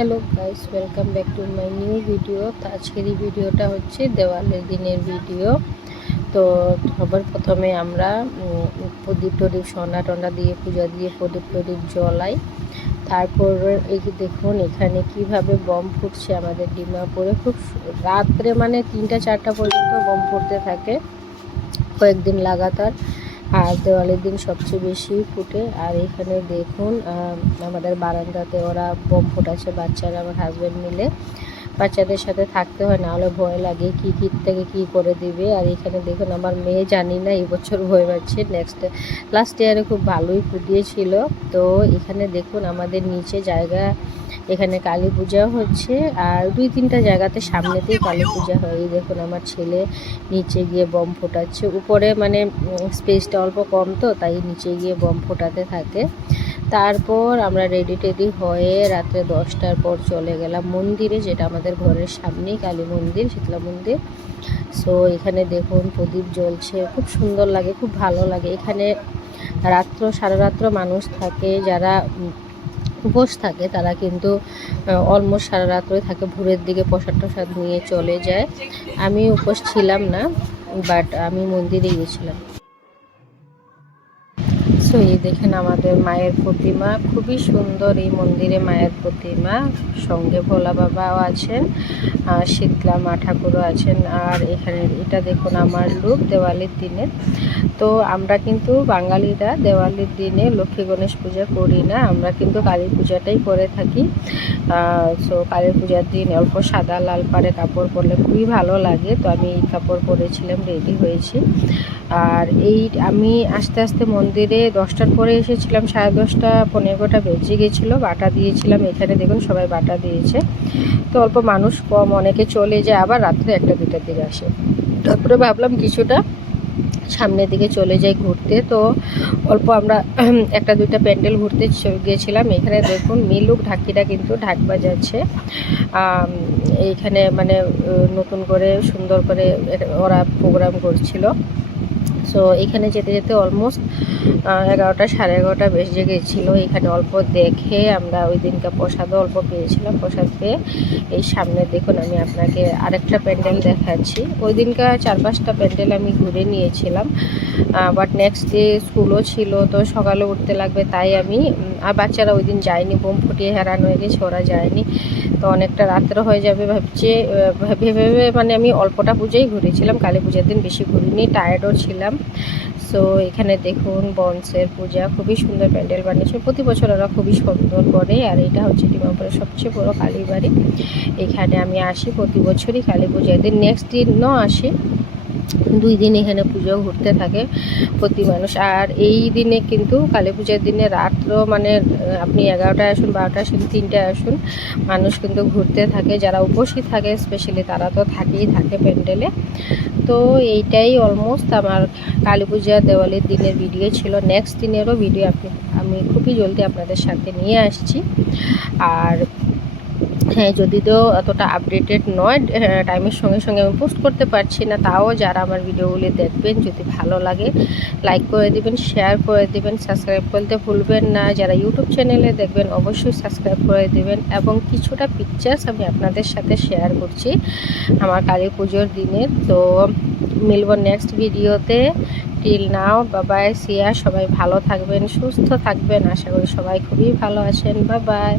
Hello guys, welcome back to my new video. তো আজকের এই ভিডিওটা হচ্ছে দেওয়ালের দিনের ভিডিও। তো সবার প্রথমে আমরা প্রদীপ টদীপ সোনা টনা দিয়ে পূজা দিয়ে প্রদীপ টদীপ জ্বলাই। তারপর এই দেখুন এখানে কিভাবে বম ফুটছে আমাদের ডিমাপুরে। খুব রাত্রে মানে 3টা 4টা পর্যন্ত বম ফুটতে থাকে কয়েকদিন লাগাতার। আর দেওয়ালের দিন সবচেয়ে বেশি ফুটে। আর এখানে দেখুন আমাদের বারান্দাতে ওরা বোম ফোটাচ্ছে বাচ্চারা, আমার হাজব্যান্ড মিলে। বাচ্চাদের সাথে থাকতে হয়, না হলে ভয় লাগে কী থেকে কী করে দিবে। আর এখানে দেখুন আমার মেয়ে, জানি না এই বছর ভয় পাচ্ছে, লাস্ট ইয়ারে খুব ভালোই ফুটিয়েছিল। তো এখানে দেখুন আমাদের নিচে জায়গা, এখানে কালী পূজা হচ্ছে। আর 2-3টা জায়গাতে সামনেতেই কালী পূজা হয়। এই দেখুন আমার ছেলে নিচে গিয়ে বম ফোটাচ্ছে। উপরে মানে স্পেসটা অল্প কম, তো তাই নিচে গিয়ে বম ফোটাতে থাকে। তারপর আমরা রেডি টেডি হয়ে রাত্রে 10টার পর চলে গেলাম মন্দিরে, যেটা আমাদের ঘরের সামনেই কালী মন্দির, শীতলা মন্দির। সো এখানে দেখুন প্রদীপ জ্বলছে, খুব সুন্দর লাগে, খুব ভালো লাগে। এখানে সারা রাত্র মানুষ থাকে, যারা উপোস থাকে তারা কিন্তু অলমোস্ট সারা রাত্রে থাকে। ভোরের দিকে প্রসাদ টসাদ নিয়ে চলে যায়। আমি উপোস ছিলাম না, বাট আমি মন্দিরে গিয়েছিলাম। সো এই দেখেন আমাদের মায়ের প্রতিমা, খুবই সুন্দর এই মন্দিরে মায়ের প্রতিমা। সঙ্গে ভোলা বাবাও আছেন, শীতলা মা ঠাকুরও আছেন। আর এখানে এটা দেখুন আমার লুক দেওয়ালির দিনে। তো আমরা কিন্তু বাঙালিরা দেওয়ালির দিনে লক্ষ্মী গণেশ পূজা করি না, আমরা কিন্তু কালী পূজাটাই করে থাকি। সো কালী পূজার দিন অল্প সাদা লাল পাড়ে কাপড় পরলে খুবই ভালো লাগে। তো আমি এই কাপড় পরেছিলাম, রেডি হয়েছি। আর আমি আস্তে আস্তে মন্দিরে 10টার পরে এসেছিলাম, 10:30 15টা বেজে গেছিলো। বাটা দিয়েছিলাম, এখানে দেখুন সবাই বাটা দিয়েছে। তো অল্প মানুষ কম, অনেকে চলে যায়, আবার রাত্রে 1টা 2টার দিকে আসে। তারপরে ভাবলাম কিছুটা সামনের দিকে চলে যাই ঘুরতে। তো অল্প আমরা 1-2টা প্যান্ডেল ঘুরতে গিয়েছিলাম। এখানে দেখুন মিলুক ঢাকিরা কিন্তু ঢাক বাজাচ্ছে। এইখানে মানে নতুন করে সুন্দর করে ওরা প্রোগ্রাম করছিল। সো এখানে যেতে যেতে অলমোস্ট 11টা 11:30 বেজে গেছিলো। এখানে অল্প দেখে আমরা ওই দিনকার প্রসাদও অল্প পেয়েছিলাম। প্রসাদ পেয়ে এই সামনে দেখুন আমি আপনাকে আরেকটা প্যান্ডেল দেখাচ্ছি। ওই দিনকার 4-5টা প্যান্ডেল আমি ঘুরে নিয়েছিলাম, বাট নেক্সট ডে স্কুলও ছিল, তো সকালে উঠতে লাগবে, তাই আমি আর বাচ্চারা ওই দিন যায়নি, বোম ফুটিয়ে হেরান হয়ে গেছে, ওরা যায়নি। তো অনেকটা রাত্র হয়ে যাবে ভেবে মানে আমি অল্পটা পুজোই ঘুরেছিলাম, কালী পূজার দিন বেশি ঘুরিনি, টায়ার্ডও ছিলাম। সো এখানে দেখুন বনসের পূজা, খুবই সুন্দর প্যান্ডেল বানিয়েছে, প্রতি বছর ওরা খুবই সুন্দর করে। আর এটা হচ্ছে ডিমাপুরের সবচেয়ে বড় কালীবাড়ি। এখানে আমি আসি প্রতি বছরই কালী পূজার দিন, নেক্সট দিনও আসি। 2 দিন এখানে পুজো ঘুরতে থাকে প্রতি মানুষ। আর এই দিনে কিন্তু কালী পূজার দিনে রাত্র মানে আপনি 11টায় আসুন, 12টায় আসুন, 3টায় আসুন, মানুষ কিন্তু ঘুরতে থাকে। যারা উপসী থাকে স্পেশালি তারা তো থাকেই থাকে প্যান্ডেলে। তো এইটাই অলমোস্ট আমার কালী পূজা দেওয়ালির দিনের ভিডিও ছিল। নেক্সট দিনেরও ভিডিও আমি খুবই জলদি আপনাদের সাথে নিয়ে আসছি। আর হ্যাঁ, যদিও অতটা আপডেটেড নয়, টাইমের সঙ্গে সঙ্গে আমি পোস্ট করতে পারছি না, তাও যারা আমার ভিডিওগুলি দেখবেন যদি ভালো লাগে লাইক করে দিবেন, শেয়ার করে দিবেন, সাবস্ক্রাইব করতে ভুলবেন না। যারা ইউটিউব চ্যানেলে দেখবেন অবশ্যই সাবস্ক্রাইব করে দিবেন। এবং কিছুটা পিকচার্স আমি আপনাদের সাথে শেয়ার করছি আমার কালী পুজোর দিনের। তো মিলব নেক্সট ভিডিওতে। টিল নাও বাবাই, সিয়া, সবাই ভালো থাকবেন, সুস্থ থাকবেন, আশা করি সবাই খুবই ভালো আছেন। বাবাই।